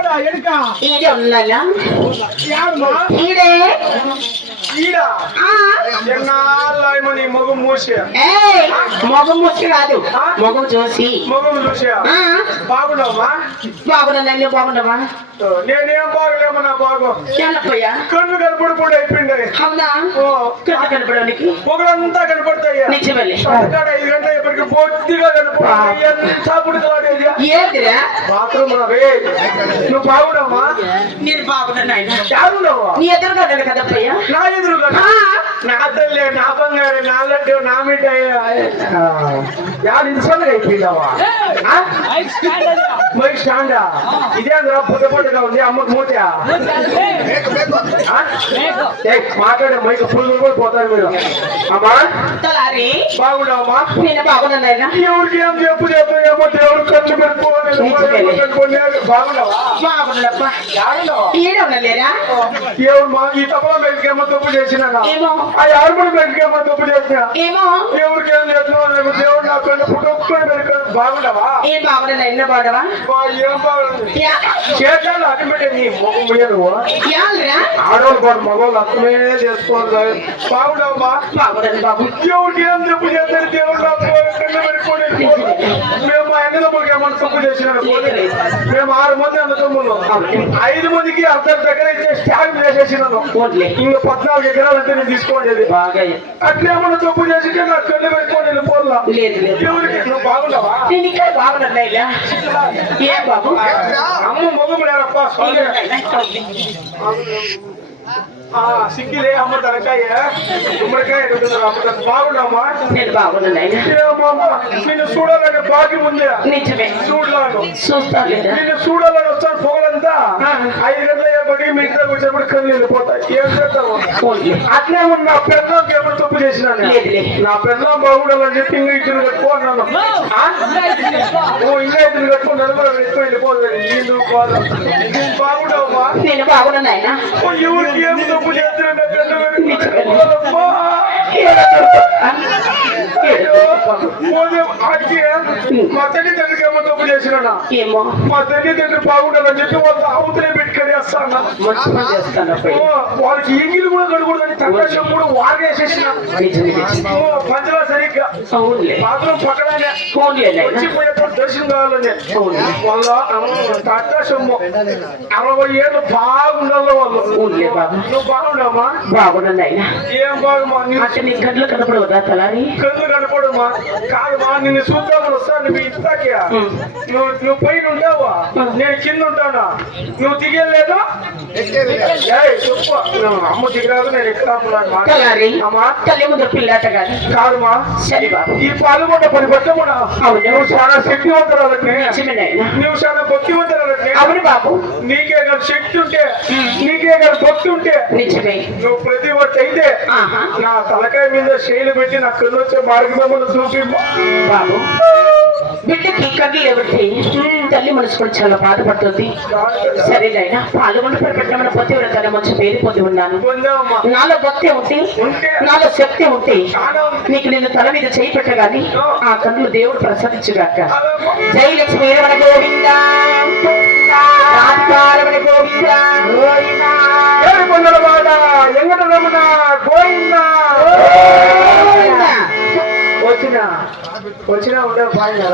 యాడా ఎనక ఈడే ఉన్నాలా యాడమా ఈడే ఈడా ఎన్నాళ్ళని మొగం మూసి మొగం ముచ్చి కాదు మొగం చూసి మొగం చూసి బాగున్నావా బాగున్నాను బాగున్నావా నేనేం బాగలేము నా బాగు వెళ్ళపోయా కళ్ళు కనపడకుండా అయిపోయింది అవునా కళ్ళు కనపడడానికి పొగలంతా కనపడతాయి నిజమే 5 గంటల ఇప్పటికి పూర్తిగా కనపడతాయి ఎంత పుడుతుంది ఏంటిరా బాత్రూమ్ నువ్వు బాగున్నావా నేను బాగున్నాను ఆయన బాగున్నావా నీ ఎదురుగా ఉన్నాను కదప్పయ్యా నా ఎదురుగా నా తల్లి నా బంగారు నా లడ్డు నా మిఠాయి ఇన్సల్గా అయిపోయిందావా మైక్ స్టాండా ఇదే అందరూ పొద్దు పొద్దుగా ఉంది అమ్మకు మూత మాట్లాడే మైక్ ఫుల్ కూడా పోతారు మీరు అమ్మా బాగున్నావా నేను బాగున్నాను ఆయన ఎవరికి ఏం చెప్పు ఏమో దేవుడు ఖర్చు పెట్టుకోవాలి బాగున్నావా బాగున్నాడప్పా ఈడే ఉన్నాలేరా ఎవరు మా ఈ తప్పలో బయటకేమో తప్పు చేసినా ఆ ఎవరు కూడా బయటకేమో తప్పు చేసినా ఏమో ఎవరికి ఏం చేస్తున్నావు దేవుడు నా కళ్ళు పుట్టుకొని పెట్టుకొని బాగున్నావా ఏం బాగున్నా ఎన్నో బాగున్నావా ఏం బాగుంది చేసాలు అడ్డుపెట్టే నీ మొగం నువ్వు ఆడవాళ్ళు కూడా మగవాళ్ళు అర్థమే చేసుకోవాలి బాగున్నావా బాగున్నాను బాబు ఎవరికి ఏం తప్పు చేస్తారు దేవుడు నా కళ్ళు పెట్టుకొని మేము మా అన్నదమ్ములకి ఏమన్నా తప్పు చేసినా మేము 6 మంది అన్నదమ్ములు 5 మందికి అర్థం దగ్గర ఇచ్చే స్టాంప్ చేసేసినాను ఇంకా 14 ఎకరాలంటే నేను తీసుకోండి అట్లేమన్నా తప్పు చేసి నాకు కళ్ళు పెట్టుకోండి వెళ్ళిపోలా ఎవరికి నువ్వు బాగున్నావా ఏ బాబు అమ్మ మొగము లేరప్ప సిగ్గిలే అమ్మ తనకాయ గుమ్మడికాయ అమ్మ బాగున్నామా నేను బాగున్నాను నిన్ను చూడాలంటే భాగ్యం ఉంది నిజమే చూడలాను చూస్తాను నిన్ను చూడాలని వస్తాను పొగలంతా 5 గంటల బడికి మీ ఇంట్లో వచ్చేప్పుడు కళ్ళు వెళ్ళిపోతాయి ఏం చేస్తావు అట్లే నా పెద్దకి ఎప్పుడు తప్పు చేసినా నా పెద్ద బాగుండాలని చెప్పి ఇంకా 2 కట్టుకో అన్నాను ఇంకా 2 కట్టుకున్నాను ఎక్కువ వెళ్ళిపోతుంది నీళ్ళు బాగుండవమ్మా నేను బాగున్నాను ఆయన ఎవరికి ఏమి తప్పు చేస్తున్నా మా తల్లి తండ్రికి ఏమో తప్పు చేసినా మా తల్లి తండ్రి బాగుండాలని చెప్పి వాళ్ళు ఆవుతలే పెట్టుకొని వేస్తాను వాళ్ళకి ఎంగిలు కూడా కడుగుడదని తగ్గం కూడా వారు వేసేసిన పంచలా సరిగ్గా బాత్రూమ్ పక్కనే వచ్చిపోయేటప్పుడు దర్శనం కావాలని వాళ్ళ తగ్గము 60 ఏళ్ళు బాగుండాలి వాళ్ళు నువ్వు బాగుండమ్మా బాగున్నాను ఆయన ఏం బాగుమా నీ కళ్ళు కనపడవద్దా తలారి కళ్ళు కనపడమ్మా కాదమ్మా నిన్ను చూద్దామని వస్తాను నువ్వు ఇంతకే నువ్వు పైన ఉండేవా నేను కింద ఉంటానా నువ్వు దిగలేదు చెప్పు అమ్మ దిగరాదు నేను ఎక్కడ అమ్మా తల్లి ముందు పిల్లాట కాదు కాదుమా సరే బాబు ఈ పాల్గొండ పని పట్టమునా నువ్వు చాలా శక్తివంతరాలకి నువ్వు చాలా భక్తివంతరాలకి అవును బాబు నీకే కానీ శక్తి ఉంటే నీకే కానీ భక్తి ఉంటే నిజమే నువ్వు ప్రతి ఒక్కటి అయితే నా తలకాయ మీద శైలి పెట్టి నా కళ్ళు వచ్చే మార్గములు చూపి బాబు బిడ్డకి కళ్ళు ఎవరికి తల్లి మనసు కూడా చాలా బాధపడుతుంది సరేనైనా పాల్గొండ ప్రకటన పతివ్రతల మంచి పేరు పొంది ఉన్నాను నాలో భక్తి ఉంటే నాలో శక్తి ఉంటే నీకు నేను తల మీద చేయి పెట్టగాని ఆ కన్నులు దేవుడు ప్రసాదించుగాక జై లక్ష్మీ రమణ గోవిందా గోవిందా ఎంగట రమణ గోవిందా వచ్చినా ఉండే బాగా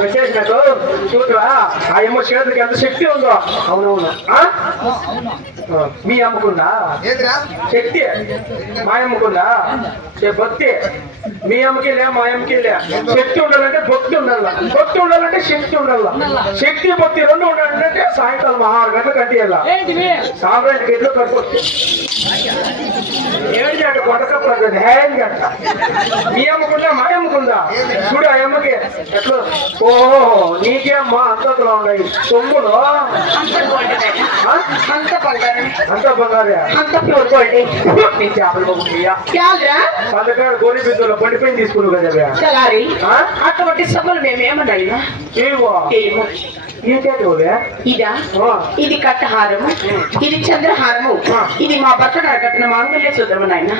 వచ్చేసినట్టు చూడరా ఆ అమ్మ చేతికి ఎంత శక్తి ఉందో అవునవును మీ అమ్ముకుందా శక్తి మా అమ్ముకుందా భక్తి మీ అమ్మకి లే మా అమ్మకి లే శక్తి ఉండాలంటే భక్తి ఉండాల భక్తి ఉండాలంటే శక్తి ఉండాల శక్తి భక్తి 2 ఉండాలంటే సాయంకాలం 6 గంటలు కట్టియాల సాంబ్రాణి గంటలు కట్టుకోవచ్చు 7 గంటలు కొట్టకపోతే గంట మీ అమ్మకుందా మా అమ్మకుందా చూడు ఆ అమ్మకి ఎట్లా ఓహో నీకేమ్మా అంతలో ఉన్నాయి సొమ్ములు అంత బంగారే నీ చేపలు బాగుంటాయా పథకాలు గోరి బిద్దులో పండిపోయి తీసుకున్నావు కదా అటువంటి సభలు మేమేమన్నా ఏంటంటే ఇదా ఇది కట్టహారము, ఇది చంద్రహారము, ఇది మా భర్త గారు కట్టిన మాంగళ్య సూత్రము నాయన.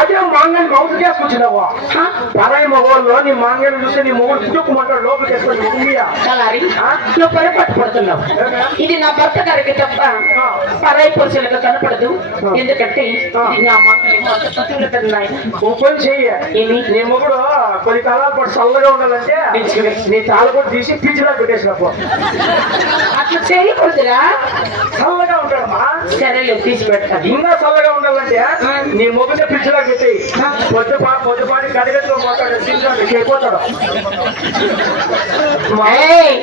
అదే మాంగళ్యం మౌతు చేసుకొచ్చినావా పరాయి మగవాళ్ళు నీ మాంగళ్యం చూస్తే నీ మొగుడు పుట్టుకుమంటాడు లోపలికి వేసుకొని కలారి నువ్వు పొరపాటు పడుతున్నావు. ఇది నా భర్త గారికి తప్ప పరాయి పురుషులకు కనపడదు. ఎందుకంటే ఇది నా మాంగళ్యం నాయన. ఓ పని చెయ్యి, నీ మొగుడు 10 కాలాల పాటు చల్లగా ఉండాలంటే నీ తాళపొట్టు తీసి ఫ్రిడ్జ్లో పెట్టేసినప్పుడు అట్లా చేయకూడదురా. చల్లగా ఉంటాడమ్మా. సరేలే తీసి పెడతాది. ఇంకా చల్లగా ఉండాలంటే నీ మొగుడిని ఫ్రిడ్జ్లో పెట్టి పొద్దుపాటి గడిగట్లో పోతాడు అయిపోతాడు.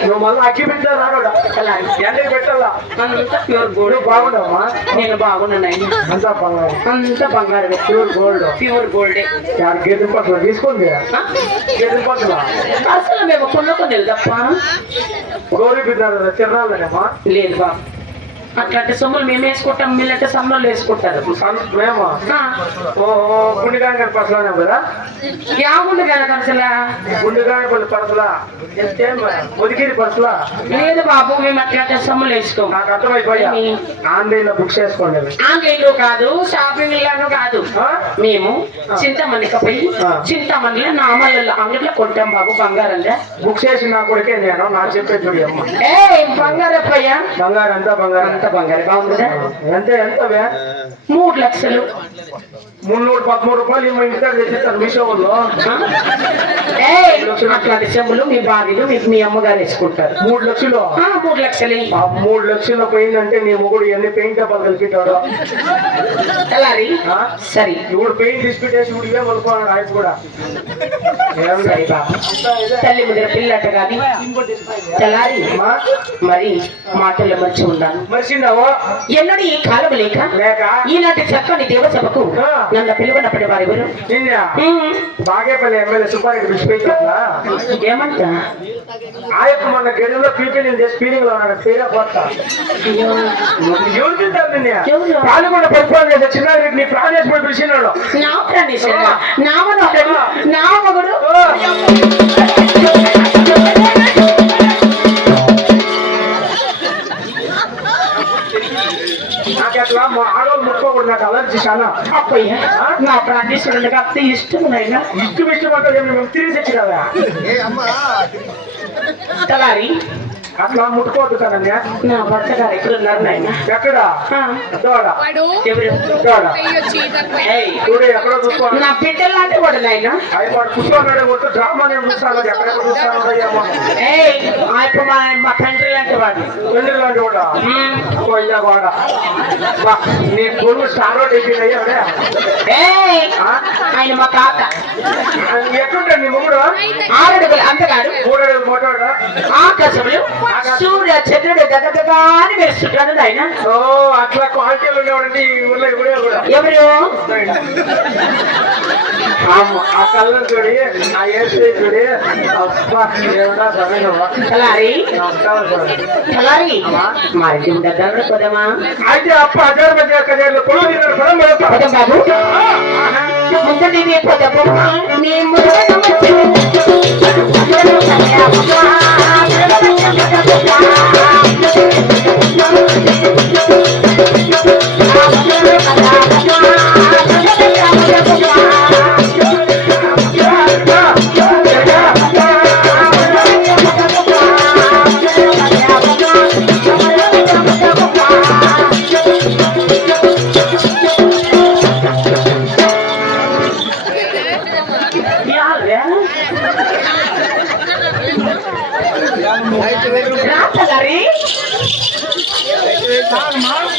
నువ్వు మళ్ళీ అగ్గి పెట్టా రాడు ఎండకి పెట్టాలా. గోల్డ్ బాగుండమ్మా. నేను బాగున్నాను. అంతా బంగారం, అంతా బంగారం. Pure gold, pure gold. గేదె పట్ల తీసుకోండి. గేదె పట్ల అసలు మేము కొనుక్కొని తప్ప గౌరీ బిడ్డారు తిరణాలనేమ్మా. లేదు బాబు, అట్లాంటి సొమ్ములు మేము వేసుకుంటాం, మీరంటే సమ్ములు వేసుకుంటారు. మేము గుండెకాయ పసలానే కదా. యాగుండు కదా అసలు గుండెకాయ పల్లి పరసలా ముదిగిరి పసలా. లేదు బాబు, మేము అట్లాంటి సొమ్ములు వేసుకోం. నాకు అర్థమైపోయా. ఆన్లైన్ లో బుక్ చేసుకోండి. ఆన్లైన్ లో కాదు, షాపింగ్ లోనూ కాదు. మేము చింతమణికి పోయి చింతమణిలో నామాలలో అంగట్లో కొంటాం బాబు బంగారంగా. బుక్ చేసి నా కొడుకే నేను నాకు చెప్పే చూడి అమ్మ. బంగారం పోయా. బంగారం అంతా బంగారం, అంత బంగారం బాగుందా. ఎంత ఎంత 3 లక్షలు. 313 రూపాయలు మా ఇంటి దగ్గర తెచ్చిస్తారు మీషో వాళ్ళు. అట్లాంటి చెంబులు మీ భార్యలు మీకు మీ అమ్మగారు వేసుకుంటారు. 3 లక్షలు. 3 లక్షలు. 3 లక్షలు పోయిందంటే నీ మొగుడు ఎన్ని పెయింట్ డబ్బాలు కలిపిస్తాడు. తెల్లారి సరే ఇప్పుడు పెయింట్ తీసుకుంటేసి ఇప్పుడు ఇవే మలుకోవాలి ఆయన కూడా. సరే బాబు, తల్లి ముద్ర పిల్లట కాదు తెల్లారి మరి మాటల్లో మర్చి ఉన్నాను. మర్చిందావో ఎన్నడూ ఈ కాలం లేక ఈనాటి చక్కని దేవసభకు నన్ను పిలువనప్పటి వారు ఎవరు? బాగేపల్లి ఎమ్మెల్యే సుబ్బారెడ్డి విడిచిపోయిందా ఏమంటా ఆయప్ప మన గడిలో పీపీఎల్ చేసి ఫీలింగ్ లో ఉన్నాడు. పేరే పోతా ఎవరు తింటారు నిన్న వాళ్ళు కూడా పరిపాలన చేసే చిన్న నీ ప్రాణేశ్వరుడు పిలిచినాడు. నా ప్రాణేశ్వరుడు నా మనోహరుడు నా మగుడు. నాకు అట్లా మా ఆడవాళ్ళు ముట్టుకోకూడదు, నాకు అలర్జీ చాలా. అప్పయ్య నా ప్రాణేశ్వరుడు కాస్త ఇష్టం నాయన. ఇష్టం అంటే మేము తిరిగి తెచ్చి కదా తలారి అట్లా ముట్టుకోవద్దు కదన్యా. నా భర్త గారు ఎక్కడున్నారు నాయన? ఎక్కడ ఎవరు చూడే ఎక్కడ చూసుకో. నా బిడ్డలు లాంటి వాడు నాయన. వాడు కూర్చోన్నాడే కొట్టు డ్రామా నేను చూస్తాను. ఎక్కడెక్కడ చూస్తాను మా తండ్రి లాంటి వాడు. తండ్రి లాంటి వాడా? పోయ్యా వాడా నీ కొడుకు స్టార్ అవుట్ అయిపోయింది. ఆయన మా తాత. ఎట్లుంటాడు నీ మొగుడు? 6 అడుగులు అంతగాడు, 3 అడుగులు మోటాడు. ఆకాశంలో సూర్య చంద్రుడు దగ్గరగానే వేస్తుంటాడు ఆయన. ఓ అట్లా క్వాలిటీలు ఉండేవాడండి ఈ ఊర్లో కూడా. ఎవరు? ఆ కళ్ళను చూడి, ఆ ఏసీ చూడి. అబ్బా దేవుడా సమయంలో కలారి మరి దగ్గర పోదామా? అయితే అప్ప 1000 మధ్య కదేళ్ళు పొలం తిన్నాడు. పొలం పోదాం బాబు. ముందు పోదాము.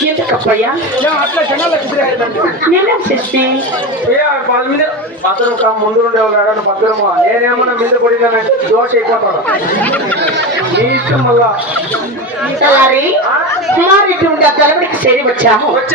ఎందుకప్పయ్యా అట్లా జనాలు నేనేం చేస్తే వాళ్ళ మీద భద్రం ముందు ఉండేవాళ్ళు భద్రమా. నేనేమన్నా మీద పడినానంటే దోష అయిపోతాడు. నీ ఇష్టం మళ్ళా మరి ఇటువంటి తలబడికి చేరి వచ్చాము.